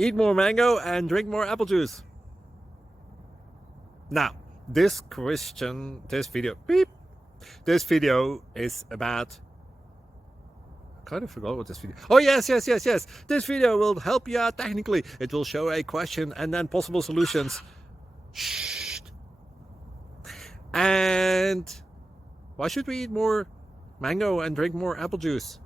Eat more mango and drink more apple juice. Now, this video is about, I kind of forgot what this video. Oh yes. This video will help you out technically. It will show a question and then possible solutions. Shh. And why should we eat more mango and drink more apple juice?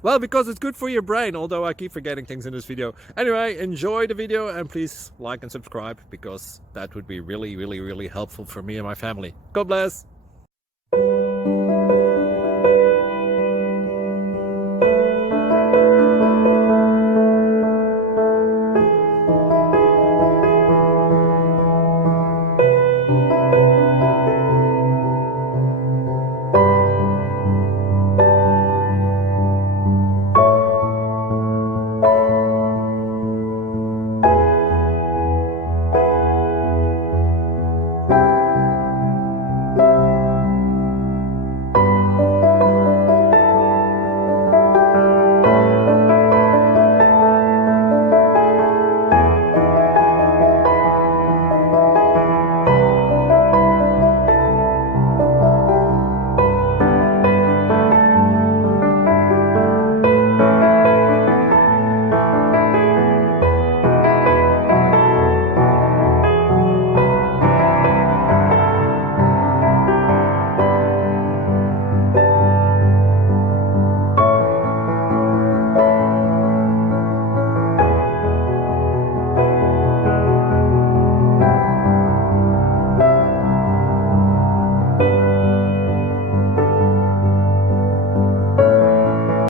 Well, because it's good for your brain, although I keep forgetting things in this video. Anyway, enjoy the video and please like and subscribe, because that would be really helpful for me and my family. God bless!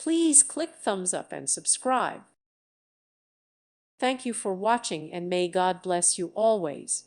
Please click thumbs up and subscribe. Thank you for watching, and may God bless you always.